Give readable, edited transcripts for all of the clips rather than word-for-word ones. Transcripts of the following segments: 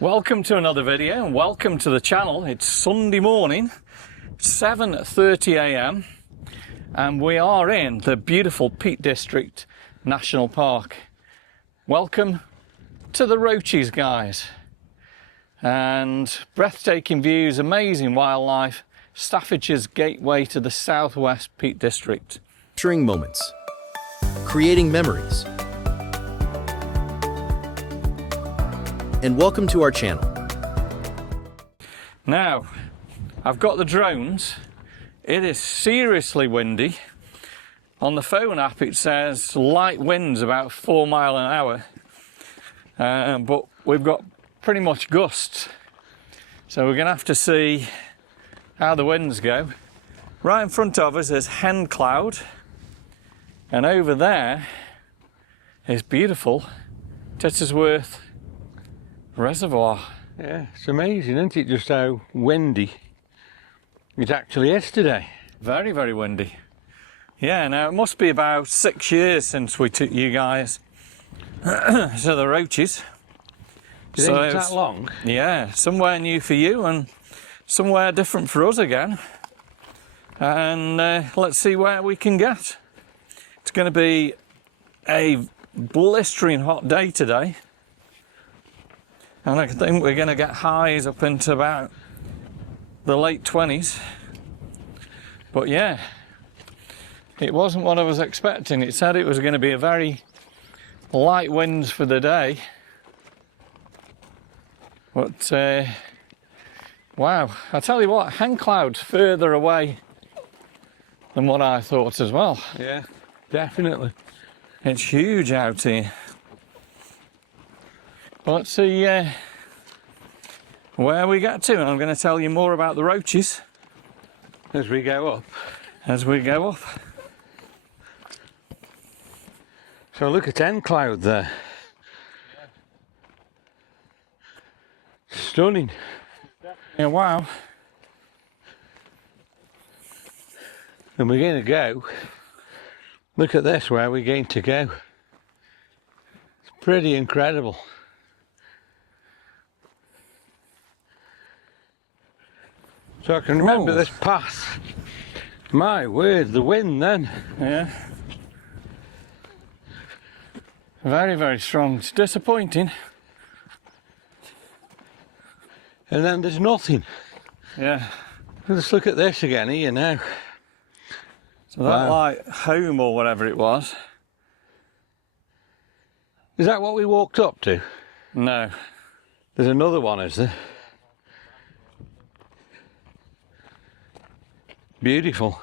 Welcome to another video and welcome to the channel. It's Sunday morning, 7:30 a.m. and we are in the beautiful Peak District National Park. Welcome to the Roaches, guys. And breathtaking views, amazing wildlife, Staffordshire's gateway to the southwest Peak District. Capturing moments, creating memories. And welcome to our channel. Now, I've got the drones. It is seriously windy. On the phone app it says light winds about 4 miles an hour, but we've got pretty much gusts. So we're gonna have to see how the winds go. Right in front of us is Hen Cloud, and over there is beautiful Tittersworth Reservoir. Yeah, it's amazing, isn't it, just how windy it actually is today. Very, very windy. Yeah, now it must be about 6 years since we took you guys to the Roaches. Do you think it's that long? Yeah, somewhere new for you and somewhere different for us again. And let's see where we can get. It's going to be a blistering hot day today. And I think we're going to get highs up into about the late 20s. But yeah, it wasn't what I was expecting. It said it was going to be a very light winds for the day. But wow, I tell you what, Hen Cloud's further away than what I thought as well. Yeah, definitely. It's huge out here. Well, let's see where we get to, and I'm going to tell you more about the Roaches As we go up. as we go up. So look at Hen Cloud there. Stunning. Yeah, wow. And we're going to go. Look at this, where we're going to go. It's pretty incredible. So I can remember this path. My word, the wind then. Yeah. Very, very strong. It's disappointing. And then there's nothing. Yeah. Let's look at this again here now. So that like home or whatever it was. Is that what we walked up to? No. There's another one, is there? Beautiful.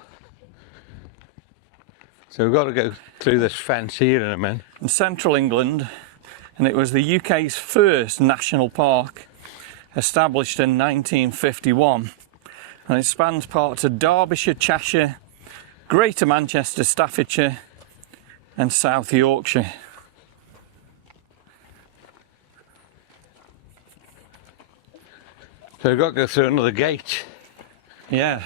So we've got to go through this fence here in a minute. In central England, and it was the UK's first national park, established in 1951. And it spans parts of Derbyshire, Cheshire, Greater Manchester, Staffordshire and South Yorkshire. So we've got to go through another gate. Yeah.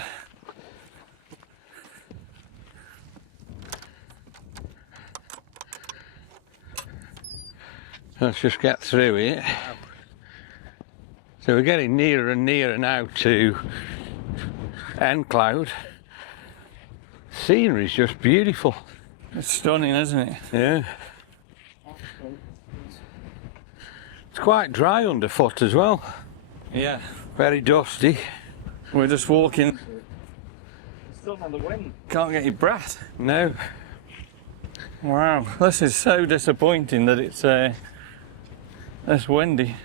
Let's just get through here. So we're getting nearer and nearer now to Hen Cloud. Scenery's just beautiful. It's stunning, isn't it? Yeah. It's quite dry underfoot as well. Yeah. Very dusty. We're just walking. Still on the wind. Can't get your breath. No. Wow. This is so disappointing that it's this windy.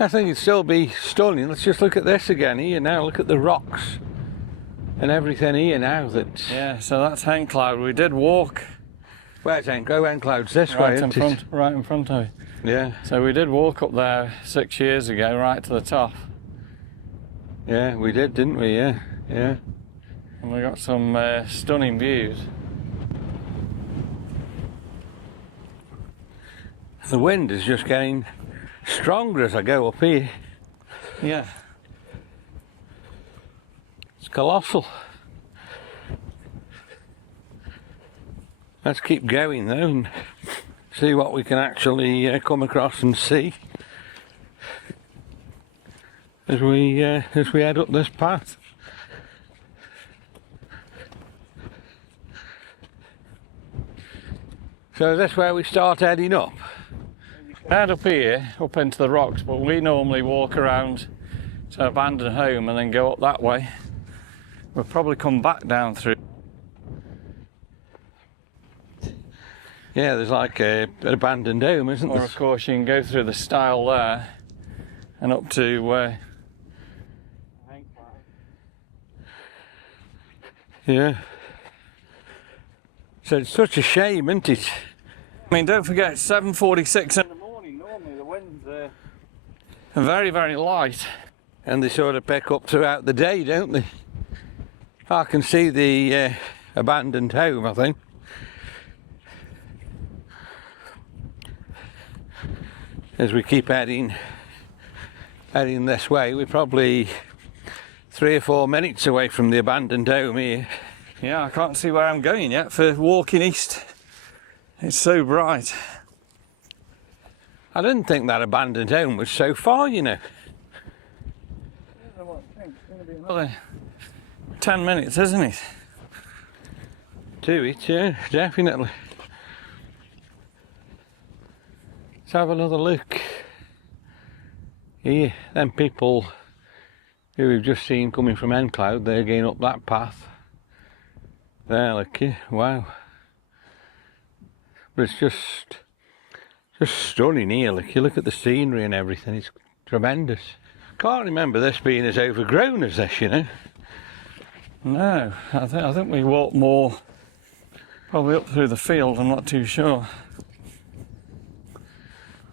I think it'd still be stunning. Let's just look at this again here now. Look at the rocks and everything here now. Yeah, so that's Hen Cloud. We did walk. Where's Hen Cloud? Hen Cloud's this way, isn't it? Right in front of you. Yeah. So we did walk up there 6 years ago, right to the top. Yeah, we did, didn't we? Yeah. Yeah. And we got some stunning views. The wind is just getting stronger as I go up here. Yeah. It's colossal. Let's keep going though and see what we can actually come across and see as we head up this path. So is this where we start heading up? Head up here, up into the rocks, but we normally walk around to abandoned home and then go up that way. We'll probably come back down through. Yeah, there's like an abandoned home, isn't there? Or of course you can go through the stile there and up to yeah. So it's such a shame, isn't it? I mean, don't forget, it's 7:46 in the morning. Normally the winds are very, very light. And they sort of pick up throughout the day, don't they? I can see the abandoned home, I think. As we keep heading this way, we're probably 3 or 4 minutes away from the abandoned home here. Yeah, I can't see where I'm going yet for walking east. It's so bright. I didn't think that abandoned home was so far, you know. It's going to be another 10 minutes, isn't it? To it, yeah, definitely. Let's have another look. Here, them people who we've just seen coming from Encloud, they're going up that path. There, look, wow. But it's just stunning here. Look, you look at the scenery and everything, it's tremendous. Can't remember this being as overgrown as this, you know. No, I think we walked more probably up through the field, I'm not too sure.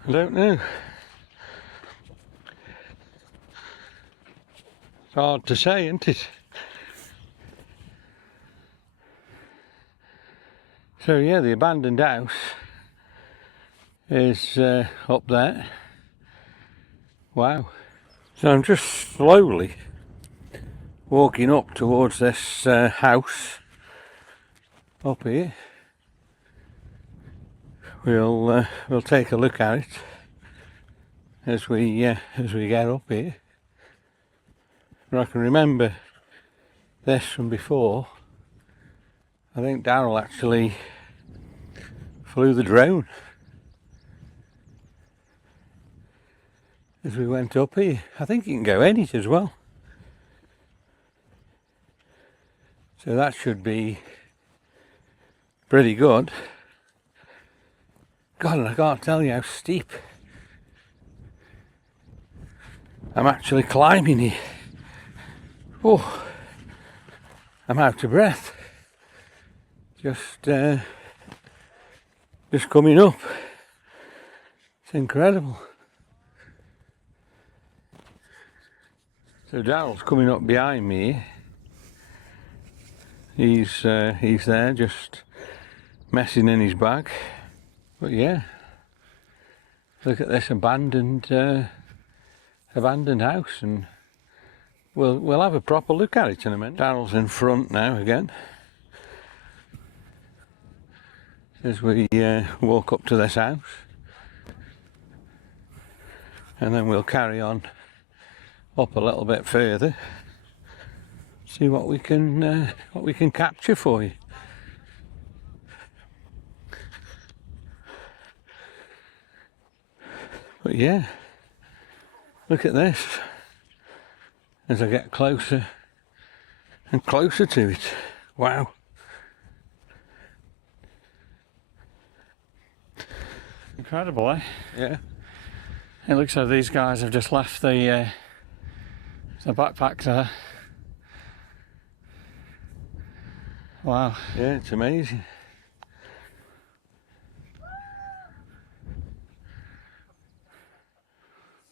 I don't know. It's hard to say, isn't it? So yeah, the abandoned house is up there. Wow. So I'm just slowly walking up towards this house up here. We'll take a look at it as we get up here. I can remember this from before. I think Darryl actually flew the drone as we went up here. I think you can go in it as well. So that should be pretty good. God, and I can't tell you how steep I'm actually climbing here. Oh, I'm out of breath. Just coming up. It's incredible. So Darryl's coming up behind me. He's there just messing in his bag. But yeah, look at this abandoned house, and we'll have a proper look at it in a minute. Darryl's in front now again as we walk up to this house, and then we'll carry on up a little bit further, see what we can capture for you. But yeah, look at this as I get closer and closer to it. Wow. Incredible, eh? Yeah. It looks like these guys have just left the backpack there. Wow. Yeah, it's amazing.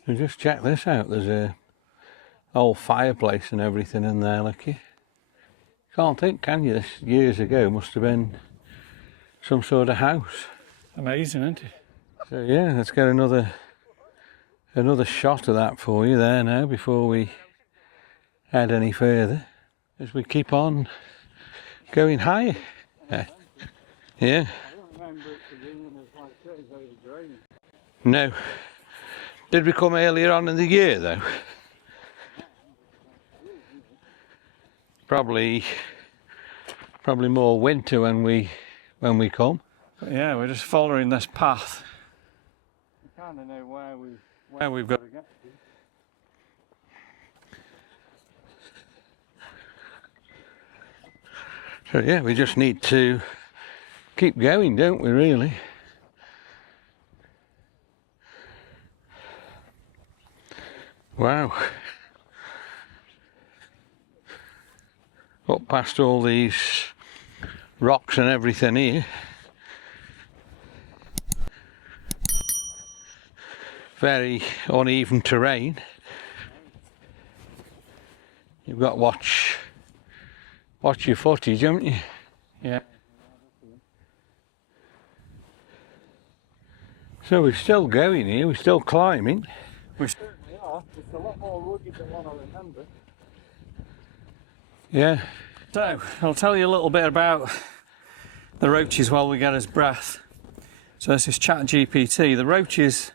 So just check this out. There's a old fireplace and everything in there, look you. Can't think, can you? This years ago must have been some sort of house. Amazing, isn't it? So yeah, let's get another shot of that for you there now before we head any further, as we keep on going higher. Yeah. I don't remember it being as like this. No. Did we come earlier on in the year though? Probably more winter when we come. But yeah, we're just following this path. We kind of know where we've got to get to. So yeah, we just need to keep going, don't we, really? Wow. Up past all these rocks and everything here. Very uneven terrain. You've got to watch your footage, haven't you? Yeah. So we're still going here, we're still climbing. We certainly are. It's a lot more rugged than what I remember. Yeah. So, I'll tell you a little bit about the Roaches while we get his breath. So this is ChatGPT. The Roaches,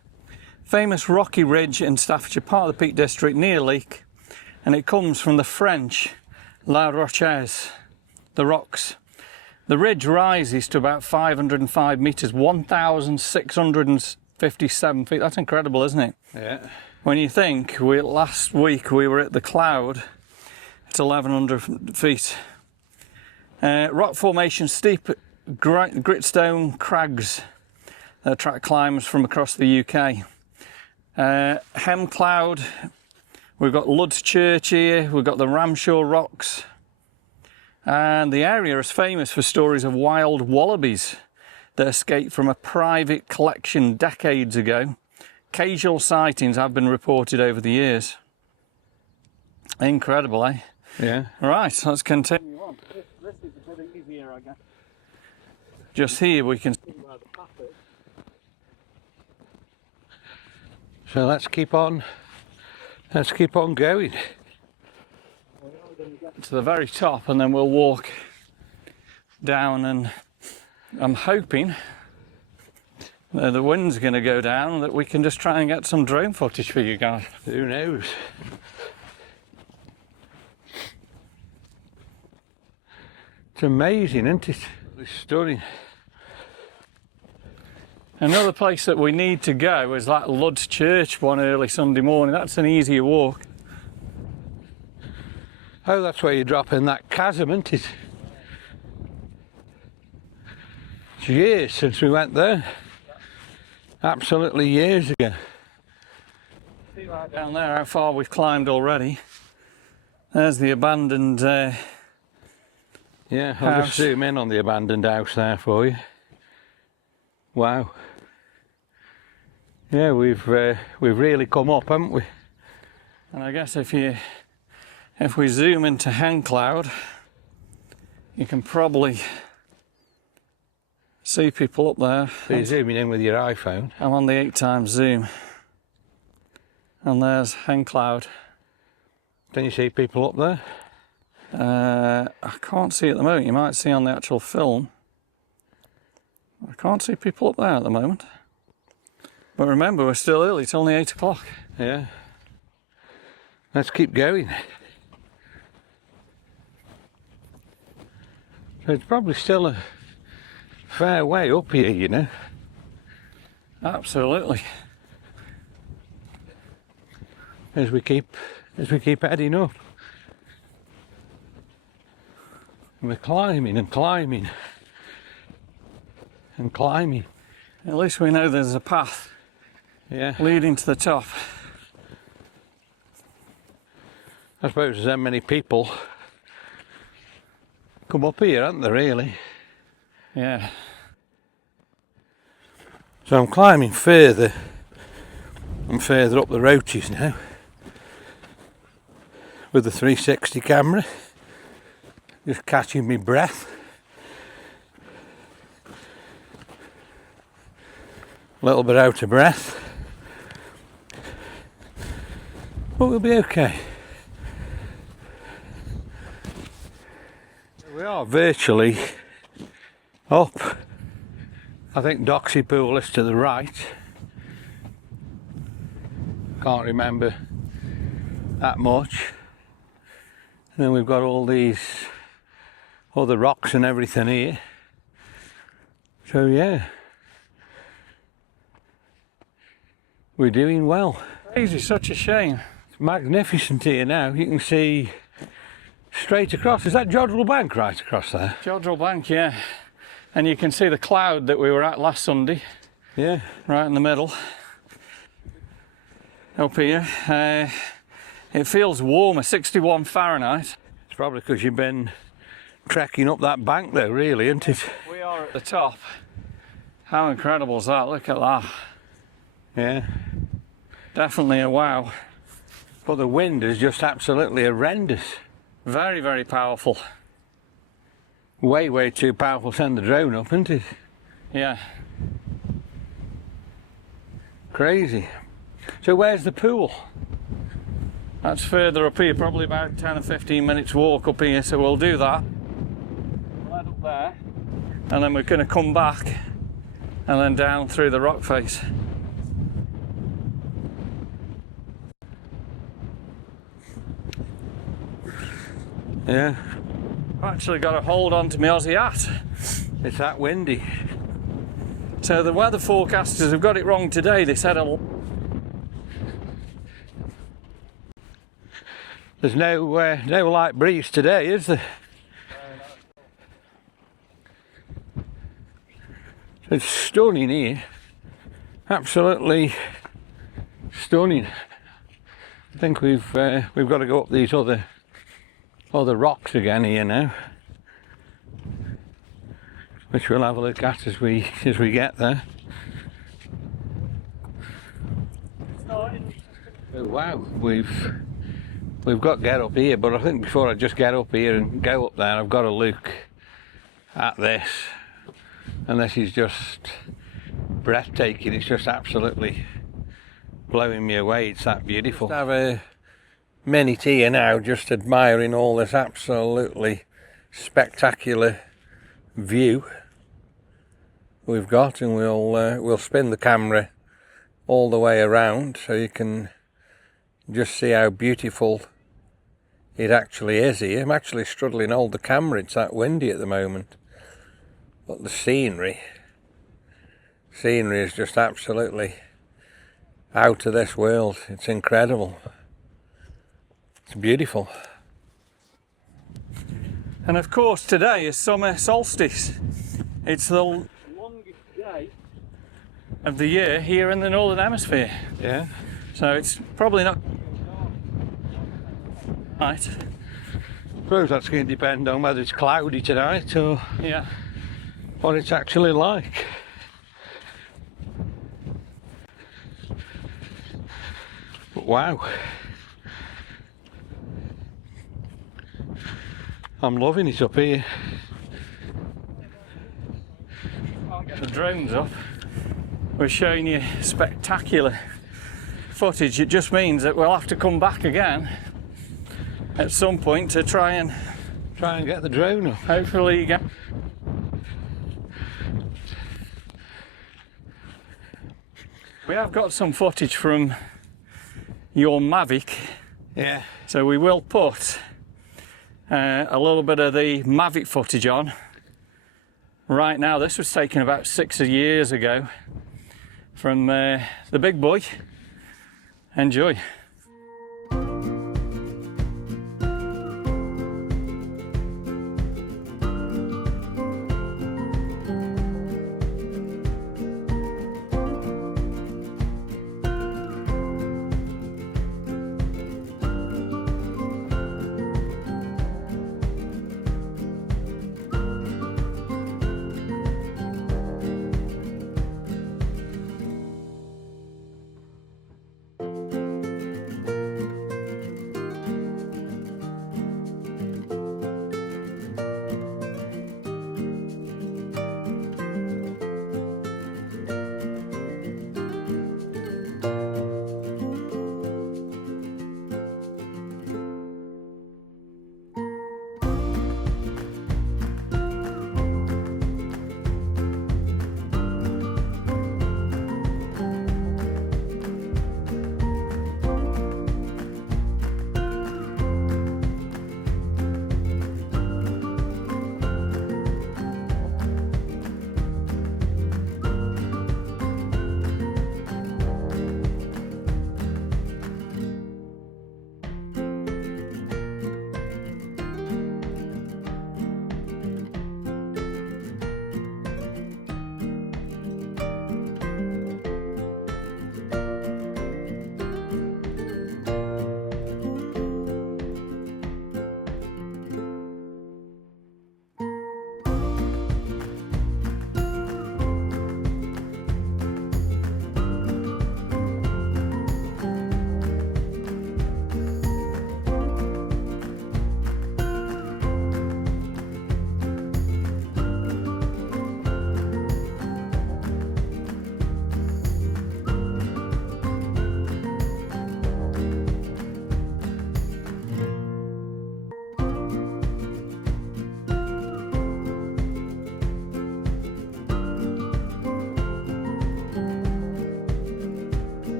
famous rocky ridge in Staffordshire, part of the Peak District near Leek, and it comes from the French La Roaches, the rocks. The ridge rises to about 505 metres, 1,657 feet. That's incredible, isn't it? Yeah. When you think last week we were at the Cloud, it's 1,100 feet. Rock formation, steep gritstone crags that attract climbers from across the UK. Hem Cloud, we've got Lud's Church here, we've got the Ramshaw Rocks, and the area is famous for stories of wild wallabies that escaped from a private collection decades ago. Occasional sightings have been reported over the years. Incredible, eh? Yeah. Right, let's continue on. This is a bit easier, I guess. Just here we can see where the path is. So let's keep on going. To the very top, and then we'll walk down, and I'm hoping that the wind's going to go down, that we can just try and get some drone footage for you guys. Who knows? It's amazing, isn't it? It's stunning. Another place that we need to go is that Lud's Church one early Sunday morning. That's an easier walk. Oh, that's where you drop in that chasm, isn't it? It's years since we went there. Absolutely years ago. See right down there how far we've climbed already. There's the abandoned yeah, I'll house. just zoom in on the abandoned house there for you. Wow. Yeah, we've really come up, haven't we? And I guess if we zoom into Hen Cloud, you can probably see people up there. So you're zooming in with your iPhone. I'm on the 8x zoom. And there's Hen Cloud. Don't you see people up there? I can't see at the moment. You might see on the actual film. I can't see people up there at the moment. But remember, we're still early. It's only 8 o'clock. Yeah. Let's keep going. So it's probably still a fair way up here, you know. Absolutely. As we keep heading up. And we're climbing and climbing and climbing. At least we know there's a path leading to the top. I suppose there's that many people come up here, aren't there, really? Yeah. So I'm climbing further and further up the Roaches now with the 360 camera, just catching my breath. A little bit out of breath, but we'll be okay. We are virtually up. I think Doxey Pool is to the right, can't remember that much. And then we've got all these other rocks and everything here. So yeah, we're doing well. Crazy, such a shame. It's magnificent here now. You can see straight across. Is that Jodrell Bank right across there? Jodrell Bank, yeah. And you can see the cloud that we were at last Sunday. Yeah. Right in the middle. Up here. It feels warmer, 61 Fahrenheit. It's probably because you've been trekking up that bank there, really, isn't it? We are at the top. How incredible is that? Look at that. Yeah. Definitely a wow. But the wind is just absolutely horrendous. Very, very powerful. Way, way too powerful to send the drone up, isn't it? Yeah. Crazy. So where's the pool? That's further up here, probably about 10 or 15 minutes walk up here, so we'll do that. We'll head up there, and then we're going to come back and then down through the rock face. Yeah. I've actually got to hold on to my Aussie hat. It's that windy. So the weather forecasters have got it wrong today. They said There's no light breeze today, is there? It's stunning here. Absolutely stunning. I think we've got to go up these other rocks again here now, which we'll have a look at as we get there. Oh, wow, we've got to get up here, but I think before I just get up here and go up there, I've got to look at this, and this is just breathtaking. It's just absolutely blowing me away. It's that beautiful. Just have a minute here now, just admiring all this absolutely spectacular view we've got, and we'll spin the camera all the way around so you can just see how beautiful it actually is here. I'm actually struggling to hold the camera, it's that windy at the moment, but the scenery is just absolutely out of this world. It's incredible. It's beautiful. And of course today is summer solstice. It's the longest day of the year here in the Northern Hemisphere. Yeah. So it's probably not right. I suppose that's going to depend on whether it's cloudy tonight or Yeah. what it's actually like. But wow. I'm loving it up here. Can't get the drones up. We're showing you spectacular footage. It just means that we'll have to come back again at some point to try and get the drone up. hopefully get. We have got some footage from your Mavic, Yeah. so we will put a little bit of the Mavic footage on right now. This was taken about 6 years ago from the big boy. Enjoy.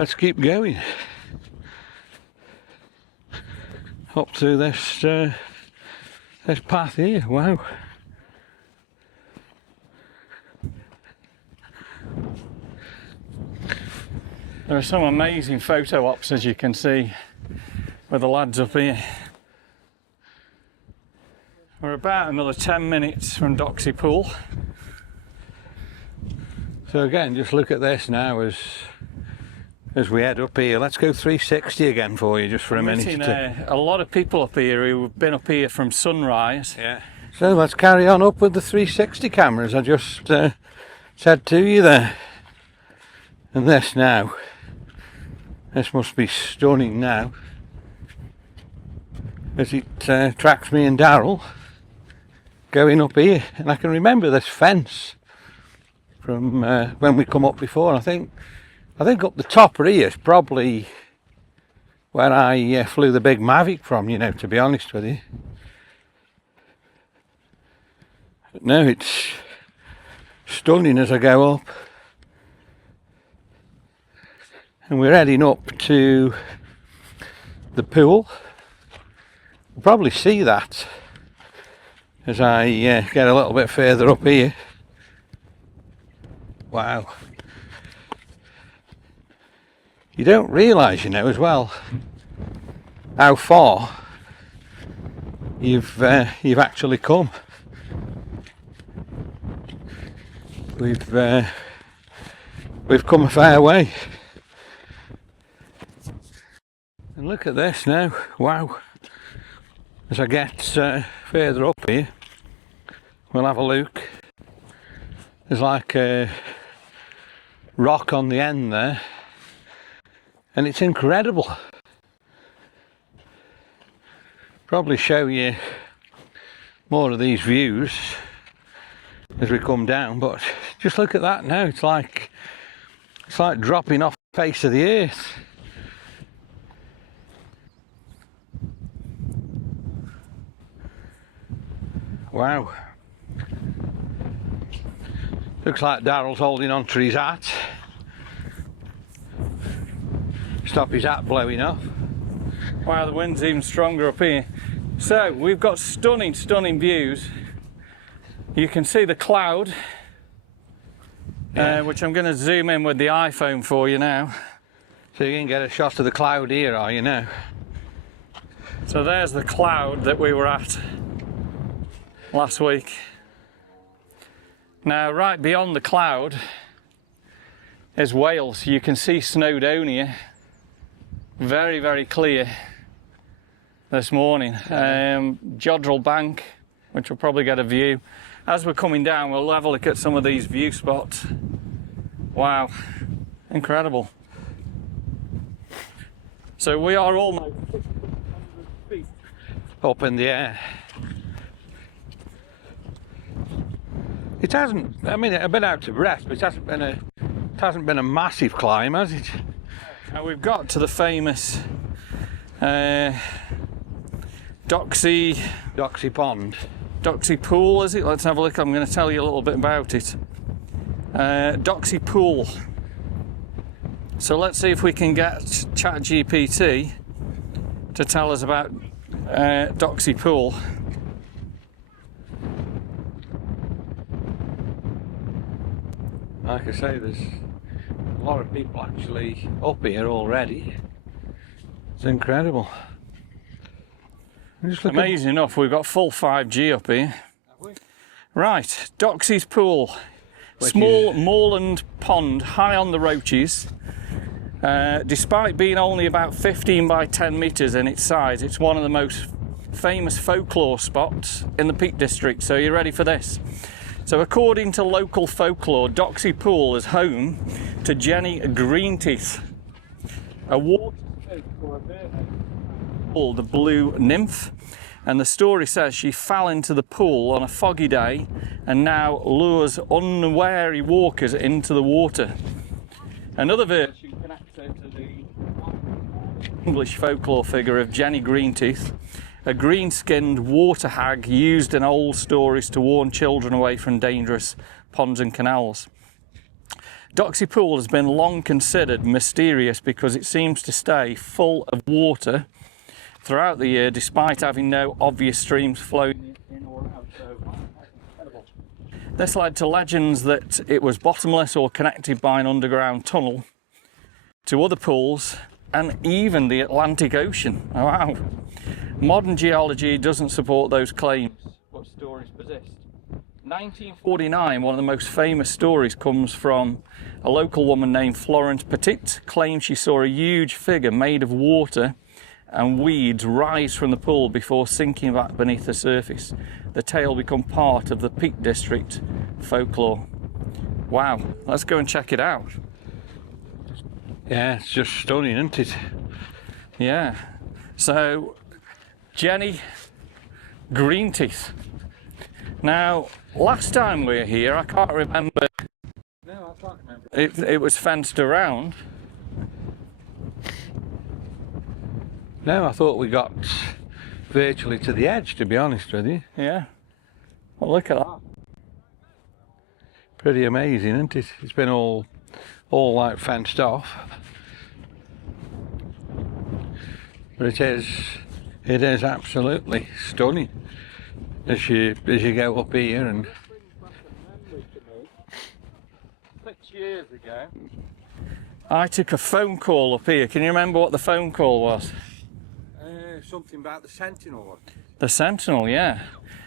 let's keep going up through this this path here. Wow. There are some amazing photo ops, as you can see, with the lads up here. We're about another 10 minutes from Doxey Pool. So again, just look at this now as we head up here. Let's go 360 again for you, just for a minute. We've seen a lot of people up here who've been up here from sunrise. Yeah. So let's carry on up with the 360 cameras I just said to you there. And this now. This must be stunning now, as it tracks me and Darryl going up here. And I can remember this fence from when we come up before. I think up the top of here is probably where I flew the big Mavic from, you know, to be honest with you. But now it's stunning as I go up. And we're heading up to the pool. You'll probably see that as I get a little bit further up here. Wow. You don't realise, you know, as well, how far you've actually come. We've come a fair way. And look at this now, wow. As I get further up here, we'll have a look. There's like a rock on the end there, and it's incredible. Probably show you more of these views as we come down, but just look at that now. It's like dropping off the face of the earth. Wow. Looks like Darryl's holding on to his hat. Stop his hat blowing off. Wow, the wind's even stronger up here. So we've got stunning, stunning views. You can see the cloud, which I'm going to zoom in with the iPhone for you now. So you can get a shot of the cloud here, are you now? So there's the cloud that we were at last week. Now right beyond the cloud is Wales. You can see Snowdonia very, very clear this morning. Jodrell Bank, which we'll probably get a view. As we're coming down, we'll have a look at some of these view spots. Wow, incredible. So we are almost 600 feet up in the air. It hasn't, I mean, a bit out of breath, but it hasn't been a massive climb, has it? Now we've got to the famous Doxey Pond. Doxey Pool, is it? Let's have a look. I'm going to tell you a little bit about it. Doxey Pool. So let's see if we can get ChatGPT to tell us about Doxey Pool. Like I say, there's a lot of people actually up here already. It's incredible. Amazing enough, we've got full 5G up here. Right, Doxey's Pool. Small moorland pond high on the Roaches. Despite being only about 15 by 10 metres in its size, it's one of the most famous folklore spots in the Peak District. So you're ready for this? So according to local folklore, Doxey Pool is home to Jenny Greenteeth, a water snake or a mermaid called the Blue Nymph. And the story says she fell into the pool on a foggy day and now lures unwary walkers into the water. Another version connects her to the English folklore figure of Jenny Greenteeth, a green-skinned water hag used in old stories to warn children away from dangerous ponds and canals. Doxey Pool has been long considered mysterious because it seems to stay full of water throughout the year despite having no obvious streams flowing in or out. So, wow, that's incredible. This led to legends that it was bottomless or connected by an underground tunnel to other pools and even the Atlantic Ocean. Oh, wow. Modern geology doesn't support those claims, but stories persist. 1949, one of the most famous stories comes from a local woman named Florence Petit. Claims she saw a huge figure made of water and weeds rise from the pool before sinking back beneath the surface. The tale become part of the Peak District folklore. Wow, let's go and check it out. Yeah, it's just stunning, isn't it? Yeah. So, Jenny Greenteeth. Now, last time we were here, I can't remember. No, I can't remember. It was fenced around. No, I thought we got virtually to the edge, to be honest with you. Yeah. Well, look at that. Pretty amazing, isn't it? It's been all like fenced off. But it is absolutely stunning as you go up here. And 6 years ago, I took a phone call up here. Can you remember what the phone call was? something about the Sentinel. The Sentinel, yeah.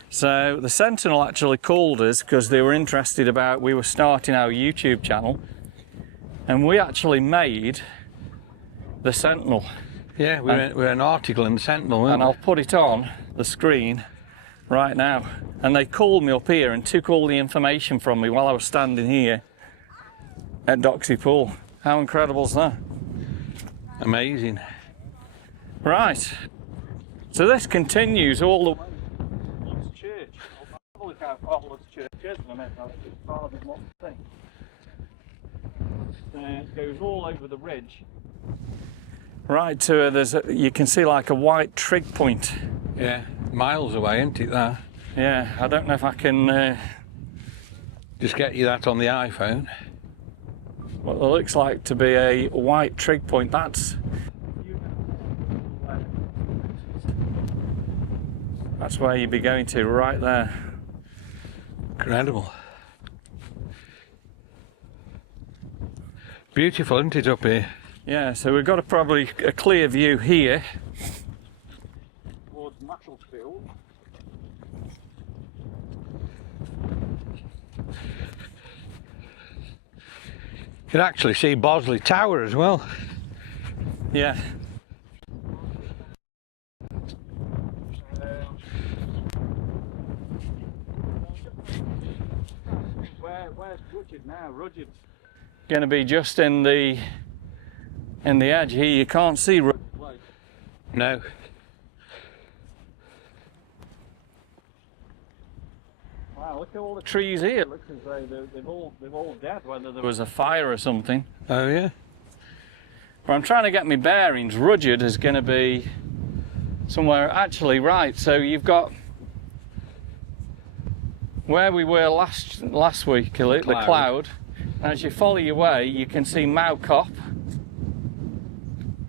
So the Sentinel actually called us because they were interested about, we were starting our YouTube channel, and we actually made the Sentinel. Yeah, we're an article in the Sentinel, weren't and we? I'll put it on the screen right now. And they called me up here and took all the information from me while I was standing here at Doxey Pool. How incredible is that? Amazing. Right, so this continues all the way to Love's Church. I'll look how far Love's Church is in a minute. It's farther than what we think. It goes all over the ridge. Right to you can see like a white trig point. Yeah, miles away, isn't it, there? Yeah, I don't know if I can just get you that on the iPhone. What it looks like to be a white trig point. That's where you'd be going to, right there. Incredible. Beautiful, isn't it, up here? Yeah, so we've got probably a clear view here towards Macclesfield. You can actually see Bosley Tower as well. Yeah. Where's Roaches now? Roaches going to be just in the edge here. You can't see Roaches. No. Wow, look at all the trees here. It looks as though they've all dead, whether there was a fire or something. Oh yeah. But I'm trying to get my bearings. Rudyard is going to be somewhere actually right. So you've got where we were last week, the cloud. And as you follow your way, you can see Mowcop.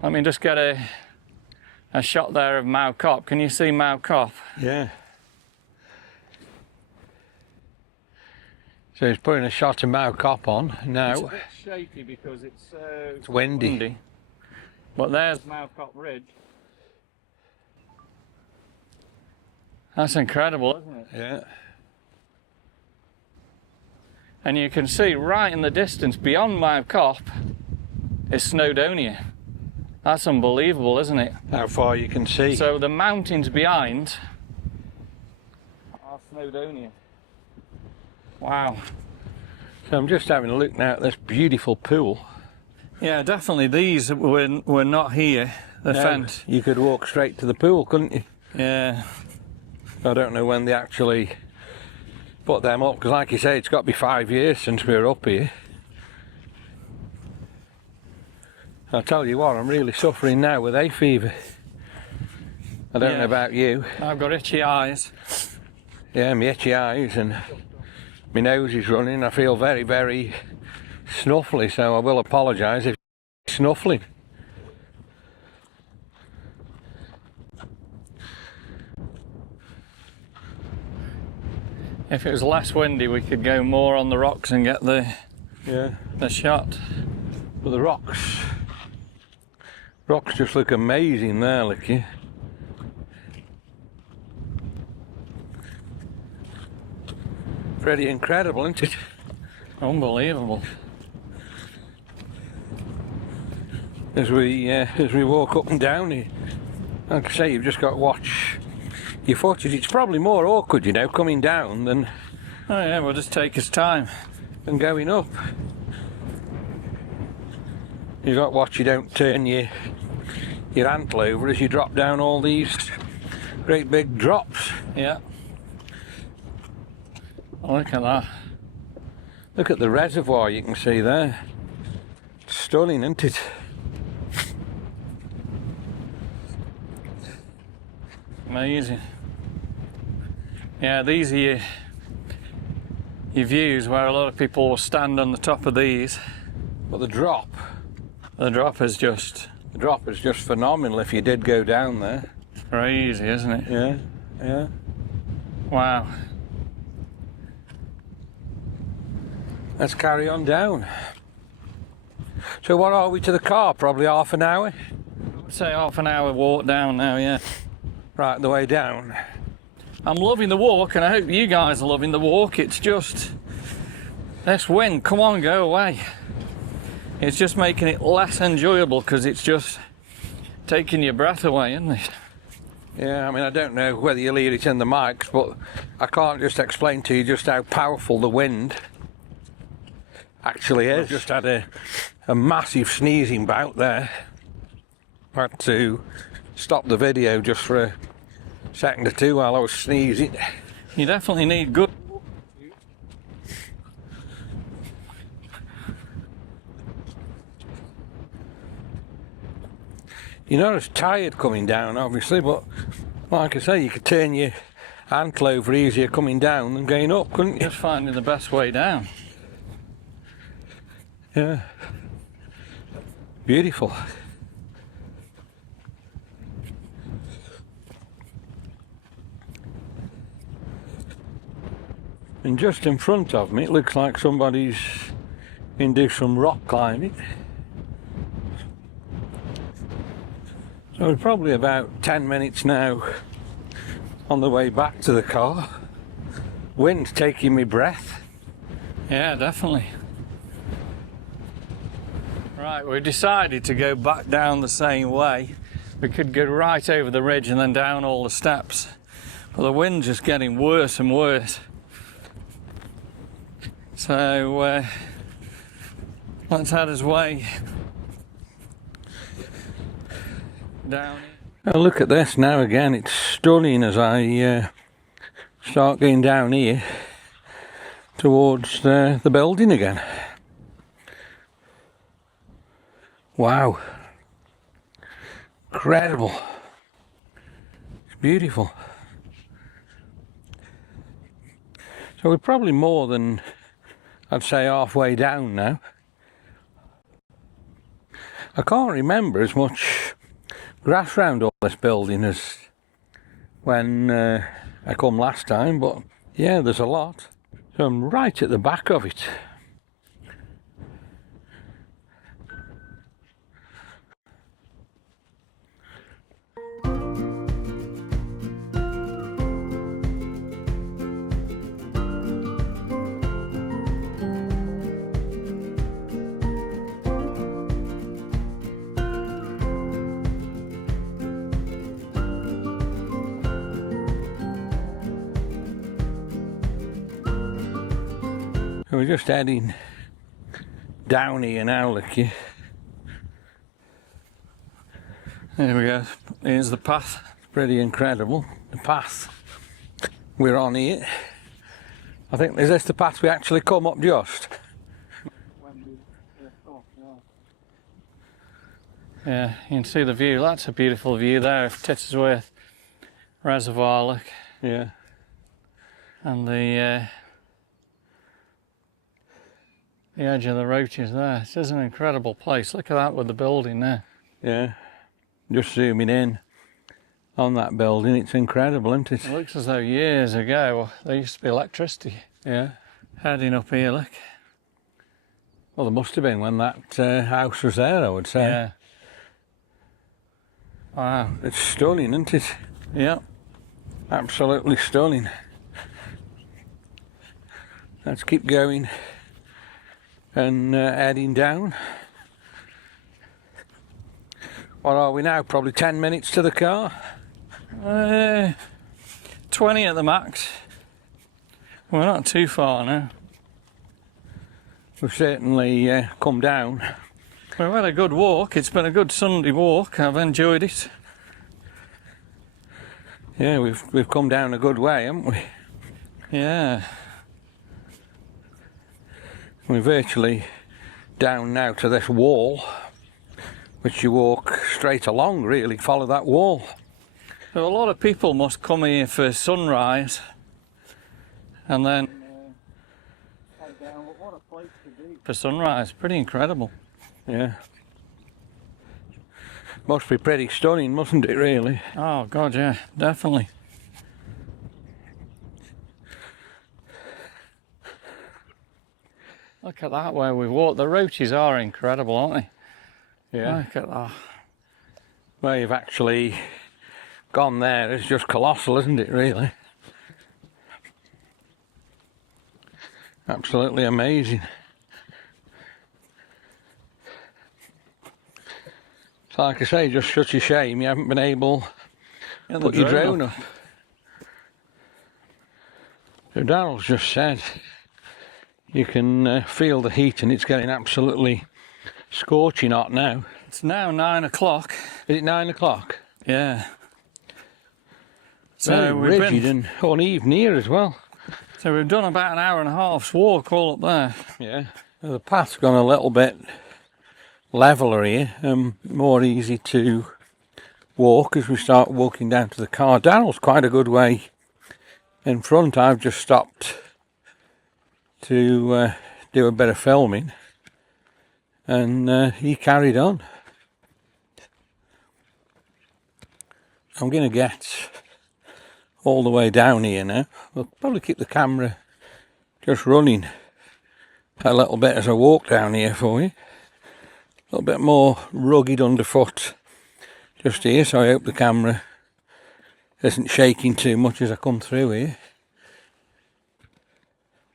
Let me just get a shot there of Mowcop. Can you see Mowcop? Yeah. So he's putting a shot of Mowcop on now. It's a bit shaky because it's windy. But there's Mowcop Ridge. That's incredible, isn't it? Yeah. And you can see right in the distance beyond Mowcop is Snowdonia. That's unbelievable, isn't it? How far you can see. So the mountains behind are Snowdonia. Wow. So I'm just having a look now at this beautiful pool. Yeah, definitely these were not here. The fence. You could walk straight to the pool, couldn't you? Yeah. I don't know when they actually put them up, because like you say, it's got to be 5 years since we were up here. I'll tell you what, I'm really suffering now with hay fever. I don't know about you. I've got itchy eyes. Yeah, my itchy eyes and my nose is running. I feel very, very snuffly, so I will apologise if it's snuffling. If it was less windy, we could go more on the rocks and get the shot. But the rocks just look amazing there, look here. Pretty incredible, isn't it? Unbelievable. As we walk up and down here, like I say, you've just got to watch your footage. It's probably more awkward, you know, coming down than Oh yeah, we'll just take his time. going up. You've got to watch you don't turn your antle over as you drop down all these great big drops. Yeah. Look at that. Look at the reservoir you can see there. It's stunning, isn't it? Amazing. Yeah, these are your views where a lot of people will stand on the top of these. But the drop is just phenomenal if you did go down there. crazy, isn't it? Yeah, yeah. Wow. Let's carry on down. So what are we to the car? Probably half an hour? I'd say half an hour walk down now, yeah. Right the way down. I'm loving the walk, and I hope you guys are loving the walk. It's just this wind, come on, go away. It's just making it less enjoyable because it's just taking your breath away, isn't it? Yeah, I mean, I don't know whether you'll hear it in the mics, but I can't just explain to you just how powerful the wind actually is. I've just had a massive sneezing bout there. Had to stop the video just for a second or two while I was sneezing. You definitely need good. You're not as tired coming down, obviously, but like I say, you could turn your antle over easier coming down than going up, couldn't you? Just finding the best way down. Yeah. Beautiful. And just in front of me, it looks like somebody's been doing some rock climbing. So we're probably about 10 minutes now on the way back to the car. Wind's taking me breath. Yeah, definitely. Right, we decided to go back down the same way. We could go right over the ridge and then down all the steps. But the wind's just getting worse and worse. So let's head his way down. Now look at this now again, it's stunning as I start going down here towards the building again. Wow. Incredible. It's beautiful. So we're probably more than, I'd say, halfway down now. I can't remember as much grass round all this building as when I come last time, but yeah, there's a lot. So I'm right at the back of it. We're just heading down here now, look here. There we go. Here's the path. Pretty incredible. The path we're on here. I think, is this the path we actually come up just? Yeah, you can see the view. That's a beautiful view there of Tittersworth Reservoir, look. Yeah. And the the edge of the Roaches there. This is an incredible place. Look at that with the building there. Yeah, just zooming in on that building, it's incredible, isn't it? It looks as though years ago there used to be electricity. Yeah. Heading up here, look. Well, there must have been when that house was there, I would say. Yeah. Wow. It's stunning, isn't it? Yeah. Absolutely stunning. Let's keep going and heading down. What are we now? Probably 10 minutes to the car? 20 at the max. We're not too far now. We've certainly come down. We've had a good walk. It's been a good Sunday walk. I've enjoyed it. Yeah, we've come down a good way, haven't we? Yeah. We're virtually down now to this wall, which you walk straight along, really, follow that wall. So a lot of people must come here for sunrise and then head down. But what a place to be for sunrise. Pretty incredible. Yeah. Must be pretty stunning, mustn't it, really? Oh, God, yeah, definitely. Look at that where we walked. The Roaches are incredible, aren't they? Yeah. Look at that. Where you've actually gone there is just colossal, isn't it, really? Absolutely amazing. It's like I say, just such a shame you haven't been able to put your drone up. So Daryl's just said you can feel the heat and it's getting absolutely scorching hot now. It's now 9 o'clock. Is it 9 o'clock? Yeah. Very So we've rigid and uneven here as well. So we've done about an hour and a half's walk all up there. Yeah. The path's gone a little bit leveler here, more easy to walk as we start walking down to the car. Daryl's quite a good way in front. I've just stopped to do a bit of filming and he carried on. I'm going to get all the way down here now. We'll probably keep the camera just running a little bit as I walk down here for you. A little bit more rugged underfoot just here, so I hope the camera isn't shaking too much as I come through here.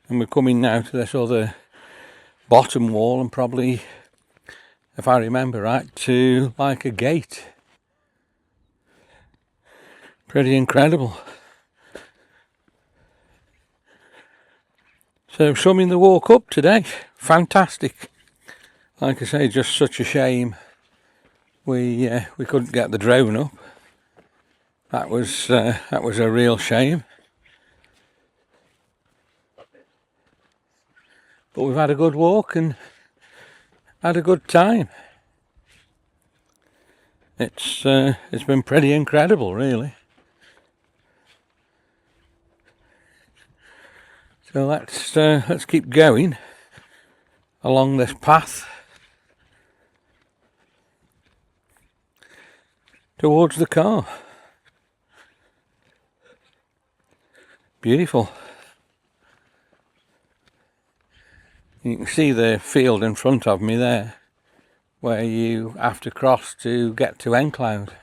And we're coming now to this other bottom wall and probably, if I remember right, to like a gate. Pretty incredible. So summing the walk up today, fantastic. Like I say, just such a shame we couldn't get the drone up. That was a real shame. But we've had a good walk and had a good time. It's been pretty incredible, really. So let's keep going along this path towards the car. Beautiful. You can see the field in front of me there, where you have to cross to get to Encloud. Look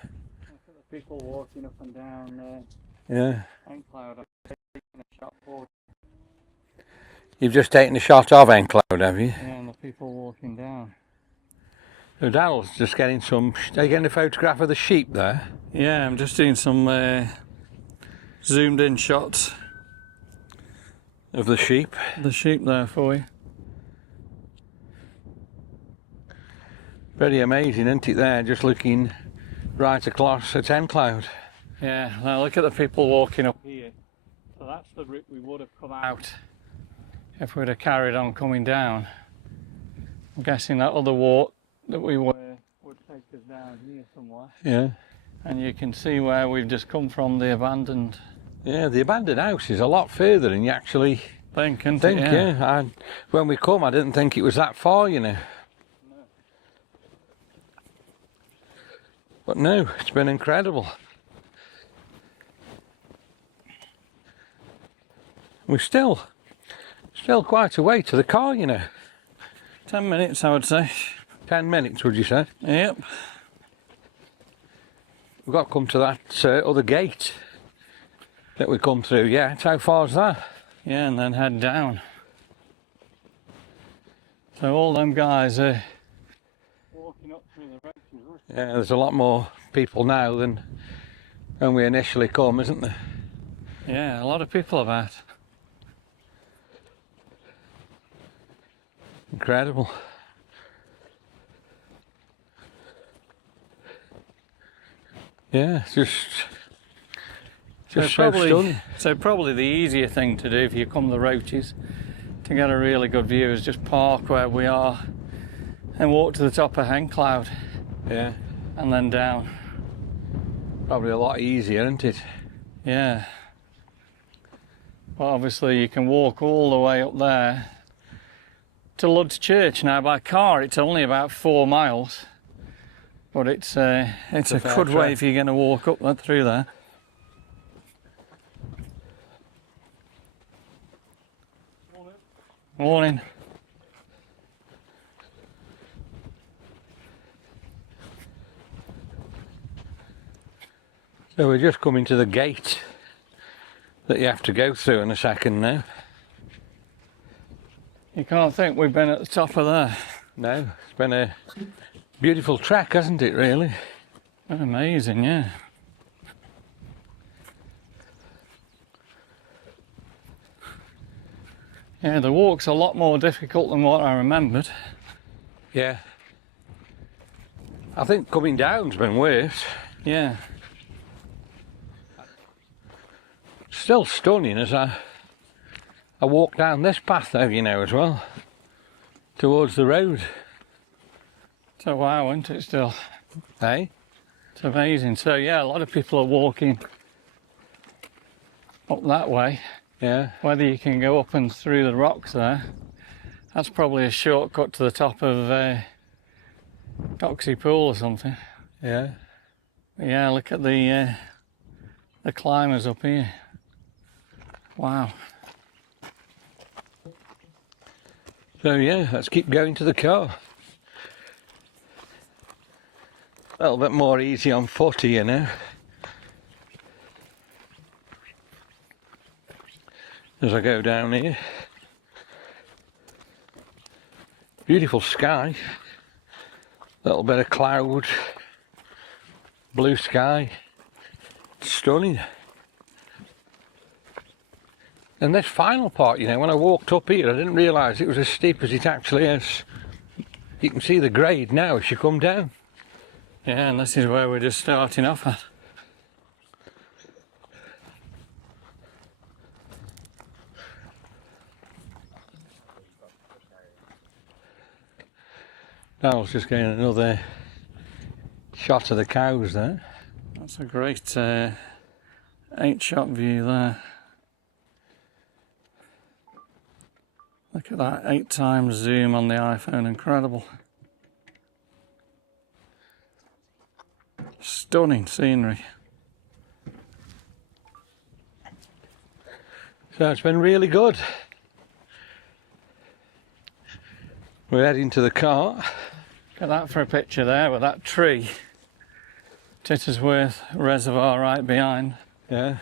at the people walking up and down Yeah. Encloud. I've taken a shot forward. You've just taken a shot of Encloud, have you? Yeah, and the people walking down. So Daryl's just getting some... Are you getting a photograph of the sheep there? Yeah, I'm just doing some zoomed in shots Of the sheep? of the sheep there for you. Very amazing, isn't it there? Just looking right across at Encloud. Yeah, now look at the people walking up here. So that's the route we would have come out if we'd have carried on coming down. I'm guessing that other walk that we were would take us down here somewhere. Yeah. And you can see where we've just come from, the abandoned. Yeah, the abandoned house is a lot further than you actually think, isn't think, it? yeah. When we come, I didn't think it was that far, you know. But no, it's been incredible. We're still quite a way to the car, you know. 10 minutes, I would say. 10 minutes, would you say? Yep. We've got to come to that other gate that we come through. Yeah, how far's that? Yeah, and then head down. So all them guys are walking up through the Roaches. Yeah, there's a lot more people now than when we initially come, isn't there? Yeah, a lot of people about. Incredible. Yeah, it's just so stunning. So probably the easier thing to do if you come to the Roaches to get a really good view is just park where we are and walk to the top of Hen Cloud. Yeah. And then down. Probably a lot easier, isn't it? Yeah. But obviously you can walk all the way up there to Lud's Church. Now by car it's only about 4 miles, but it's a good way if you're going to walk up through there. Morning. So we're just coming to the gate that you have to go through in a second now. You can't think we've been at the top of there. No, it's been a beautiful trek, hasn't it, really? Amazing, yeah. Yeah, the walk's a lot more difficult than what I remembered. Yeah. I think coming down's been worse. Yeah. Still stunning as I walk down this path though, you know, as well. Towards the road. It's a wow, isn't it, still? Hey? It's amazing. So yeah, a lot of people are walking up that way. Yeah. Whether you can go up and through the rocks there, that's probably a shortcut to the top of Doxey Pool or something. Yeah. But yeah, look at the climbers up here. Wow. So yeah, let's keep going to the car. A little bit more easy on foot here now. As I go down here. Beautiful sky. Little bit of cloud. Blue sky. Stunning. And this final part, you know, when I walked up here, I didn't realise it was as steep as it actually is. You can see the grade now as you come down. Yeah, and this is where we're just starting off at. I was just getting another shot of the cows there. That's a great 8-shot view there. Look at that 8 times zoom on the iPhone, incredible. Stunning scenery. So it's been really good. We're heading to the car. Look at that for a picture there with that tree. Tittersworth Reservoir right behind. Yeah.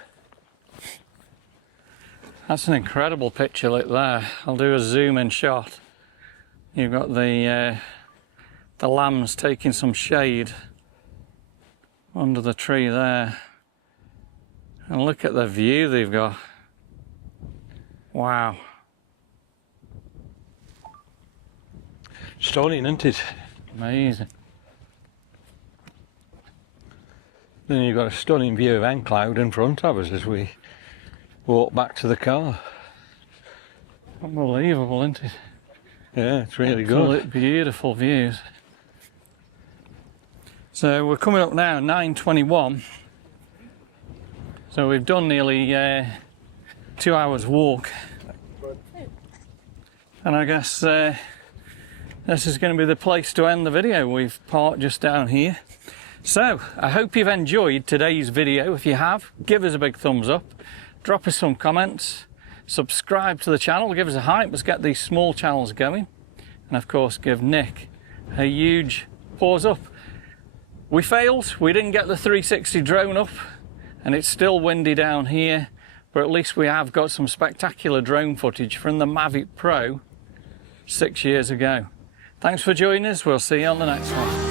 That's an incredible picture, look there. I'll do a zoom in shot. You've got the lambs taking some shade under the tree there. And look at the view they've got. Wow. Stunning, isn't it? Amazing. Then you've got a stunning view of Hen Cloud in front of us as we walk back to the car. Unbelievable, isn't it? Yeah, it's really good. Beautiful views. So we're coming up now, 9:21. So we've done nearly 2 hours walk. And I guess this is going to be the place to end the video. We've parked just down here. So, I hope you've enjoyed today's video. If you have, give us a big thumbs up. Drop us some comments. Subscribe to the channel. Give us a hype. Let's get these small channels going. And of course, give Nick a huge paws up. We failed. We didn't get the 360 drone up. And it's still windy down here. But at least we have got some spectacular drone footage from the Mavic Pro 6 years ago. Thanks for joining us. We'll see you on the next one.